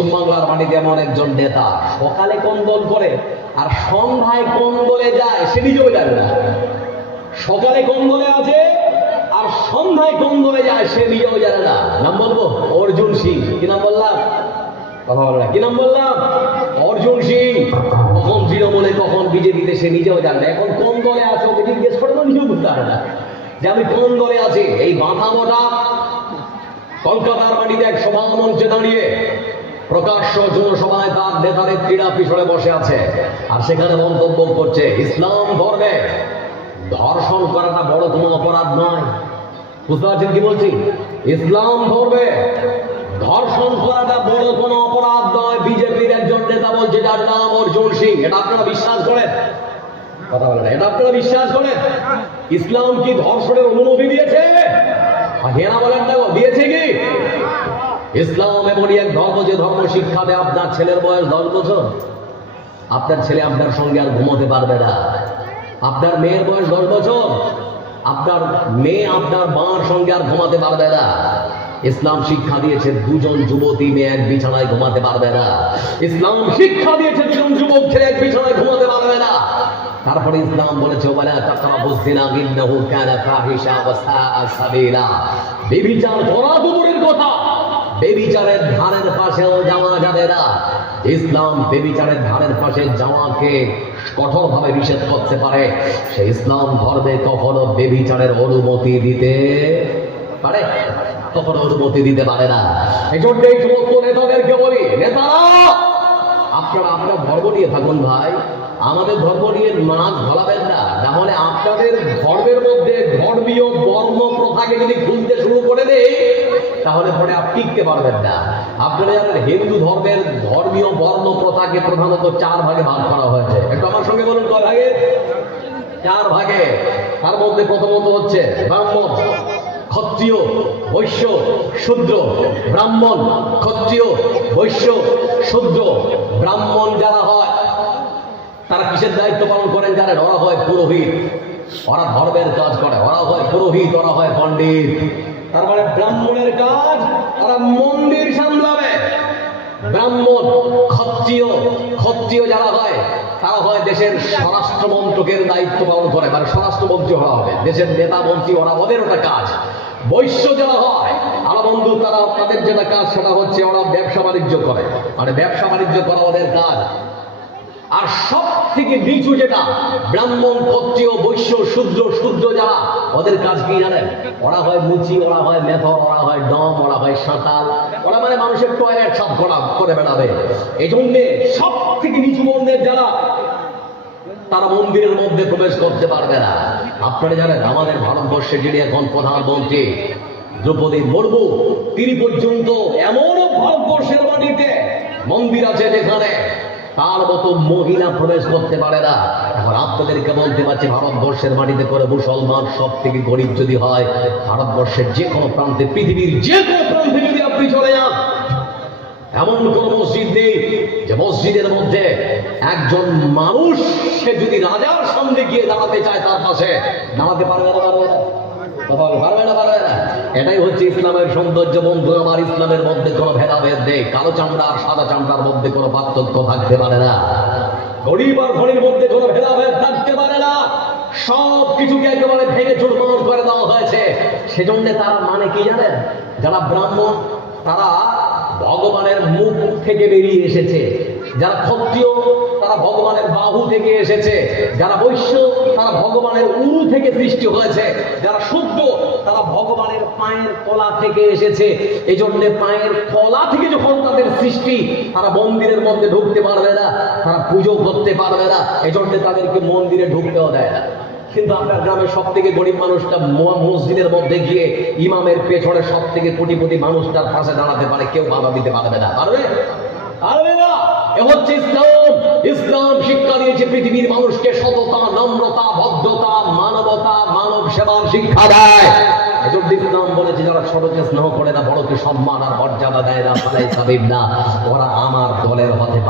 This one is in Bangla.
পশ্চিমবাংলার মাটিতে এমন একজন নেতা সকালে কোন দল করে আর সন্ধ্যায় কোন দলে যায় সে নিজেও জানে না। সকালে কোন দলে আছে আর সন্ধ্যায় কোন দলে যায় সে নিজেও জানে না। নাম বলবো? অর্জুন সিং। কি নাম বললাম? কথা বলো না। কি নাম বললাম? অর্জুন সিং। কখন তৃণমূলে কখন বিজেপিতে সে নিজেও জানে না। এখন কোন দলে আছে ওকে জিজ্ঞেস করে তো নিজেও বুঝতে পারে না যে আমি কোন দলে আছি। এই মাথা মোটা কলকাতার মাটিতে এক সভা মঞ্চে দাঁড়িয়ে প্রকাশ্য জনসভায় তার নেতা নেত্রীরা পিছনে বসে আছে আর সেখানে মন্তব্য করছে ইসলাম ধর্মে ধর্ষণ করাটা বড় কোনো অপরাধ নয়। বুঝতে পারছেন কি বলছি? ইসলাম ধর্মে ধর্ষণ করাটা বড় কোনো অপরাধ নয়। বিজেপির একজন নেতা বলছে যার নাম অর্জুন সিং। এটা আপনারা বিশ্বাস করেন? কথা বলেন। এটা আপনারা বিশ্বাস করেন? ইসলাম কি ধর্ষণের অনুমতি দিয়েছে? হেনা বলেন না, দিয়েছে কি? ইসলাম এমনই এক ধর্ম যে ধর্ম শিক্ষা দেয় আপনার ছেলের বয়স 10 বছর, আপনার ছেলে আপনার সঙ্গে আর ঘুমোতে পারবে না। আপনার মেয়ের বয়স 10 বছর, আপনার মেয়ে আপনার মার সঙ্গে আর ঘুমাতে পারবে না। ইসলাম শিক্ষা দিয়েছে দুজন যুবতী মেয়ে এক বিছানায় ঘুমাতে পারবে না। ইসলাম শিক্ষা দিয়েছে দুজন যুবক ছেলে এক বিছানায় ঘুমাতে পারবে না। তারপরে ইসলাম বলেছে ওয়ালা তাকরাবুজ জিনা ইন্নাহু কানা ফাহিশা ওয়া সাআ সাবিলা। ব্যভিচার করা দূরের কথা, ব্যভিচারের ধারের পাশেও যাওয়া যাবে না। ইসলাম ব্যভিচারের ধারের পাশে যাওয়াকে কঠোরভাবে নিষেধ করতে পারে। সে ইসলাম ধর্মে কখনো ব্যভিচারের অনুমতি দিতে পারে, কখনো অনুমতি দিতে পারে না। এই জন্য এই সমস্ত নেতাদেরকে বলি, নেতারা আপনারা আপনার ধর্ম নিয়ে থাকুন ভাই, আমাদের ধর্ম নিয়ে নাক ঘোলাবেন না। তাহলে আপনাদের ধর্মের মধ্যে ধর্মীয় বর্ণ প্রথাকে যদি খুলতে শুরু করে দেয় তাহলে পরে আপনি টিকতে পারবেন না। আপনারা জানেন হিন্দু ধর্মের ধর্মীয় বর্ণ প্রথাকে প্রধানত 4 ভাগে ভাগ করা হয়েছে। একটু আমার সঙ্গে বলুন কয় ভাগে? 4 ভাগে। তার মধ্যে প্রথমত হচ্ছে ব্রাহ্মণ, ক্ষত্রিয়, বৈশ্য, শূদ্র। ব্রাহ্মণ, ক্ষত্রিয়, বৈশ্য, শূদ্র। ব্রাহ্মণ যারা হয় তারা কিসের দায়িত্ব পালন করেন জানেন? ওরা হয় পুরোহিত, ওরা ধর্মের কাজ করে। ওরা হয় পুরোহিত, ওরা হয় পণ্ডিত। তার মানে ব্রাহ্মণের কাজ ওরা মন্দির সামলাবে। ব্রাহ্মণ, ক্ষত্রিয়, ক্ষত্রিয় যারা হয় তারা হয় দেশের স্বরাষ্ট্র মন্ত্রকের দায়িত্ব পালন করে, মানে স্বরাষ্ট্রমন্ত্রী হওয়া হবে, দেশের নেতা মন্ত্রী, ওরা ওদের ওটা কাজ। বৈশ্য যারা হয় আলা বন্ধু তারা তাদের যেটা কাজ সেটা হচ্ছে ওরা ব্যবসা বাণিজ্য করে, মানে ব্যবসা বাণিজ্য করা ওদের কাজ। আর সব থেকে নিচু যেটা ব্রাহ্মণ, ক্ষত্রিয়, বৈশ্য, শূদ্র, শূদ্র যারা ওদের কাজ কি জানেন? ওরা হয় মুচি, ওরা হয় মেথর, ওরা হয় ডম, ওরা হয় সাঁতাল। ওরা মানে মানুষের টয়লেট সাফ করে বেড়াবে। এই জন্যে সব থেকে নিচু বর্ণের যারা তারা মন্দিরের মধ্যে প্রবেশ করতে পারবে না। আপনারা জানেন আমাদের ভারতবর্ষে যিনি এখন প্রধানমন্ত্রী দ্রৌপদী মুর্মু, তিনি পর্যন্ত এমনও ভারতবর্ষের মাটিতে মন্দির আছে যেখানে তার মতো মহিলা প্রবেশ করতে পারে না। এখন আপনাদেরকে বলতে পারছি ভারতবর্ষের মাটিতে করে মুসলমান সব থেকে গরিব যদি হয়, ভারতবর্ষের যে কোনো প্রান্তে, পৃথিবীর যে কোনো প্রান্তে যদি আপনি চলে যান, এমন কোন মসজিদ নেই যে মসজিদের মধ্যে একজন মানুষ সে যদি রাজার সামনে গিয়ে দাঁড়াতে চায় তার পাশে দাঁড়াতে পারবে না, পারবে না, পারবে না, পারবে না। এটাই হচ্ছে ইসলামের সৌন্দর্য বন্ধু আমার। ইসলামের মধ্যে কোনো ভেদাভেদ নেই। কালো চামড়া আর সাদা চামড়ার মধ্যে কোনো পার্থক্য থাকতে পারে না। গরিব আর ধনীর মধ্যে কোনো ভেদাভেদ থাকতে পারে না। সব কিছুকে একেবারে ভেঙে চুরমার করে দেওয়া হয়েছে। সেজন্য তারা মানে কি জানেন? যারা ব্রাহ্মণ তারা ভগবানের মুখ থেকে বেরিয়ে এসেছে, যারা ক্ষত্রিয় তারা ভগবানের বাহু থেকে এসেছে, যারা বৈশ্য তারা ভগবানের উরু থেকে সৃষ্টি হয়েছে, যারা শূদ্র তারা ভগবানের পায়ের তলা থেকে এসেছে। এই জন্য পায়ের তলা থেকে যখন তাদের সৃষ্টি, তারা মন্দিরের মধ্যে ঢুকতে পারবে না, তারা পুজো করতে পারবে না। এই জন্য তাদেরকে মন্দিরে ঢুকতেও দেয় না। কিন্তু আপনার গ্রামের সব থেকে গরিব মানুষটা মসজিদের মধ্যে গিয়ে ইমামের পেছনে সব থেকে কোটিপতি মানুষটার পাশে দাঁড়াতে পারে, কেউ বাধা দিতে পারবে না। পারবে? পারবে না। এ হচ্ছে ইসলাম। ইসলাম শিক্ষা দিয়েছে পৃথিবীর মানুষকে সততা, নম্রতা, ভদ্রতা, মানবতা, মানব সেবার শিক্ষা দেয়। এজন্য ইসলাম বলেছে যারা ছোটকে স্নেহ করে না, বড়কে সম্মান আর মর্যাদা দেয় না, ওরা আমার দলের হতে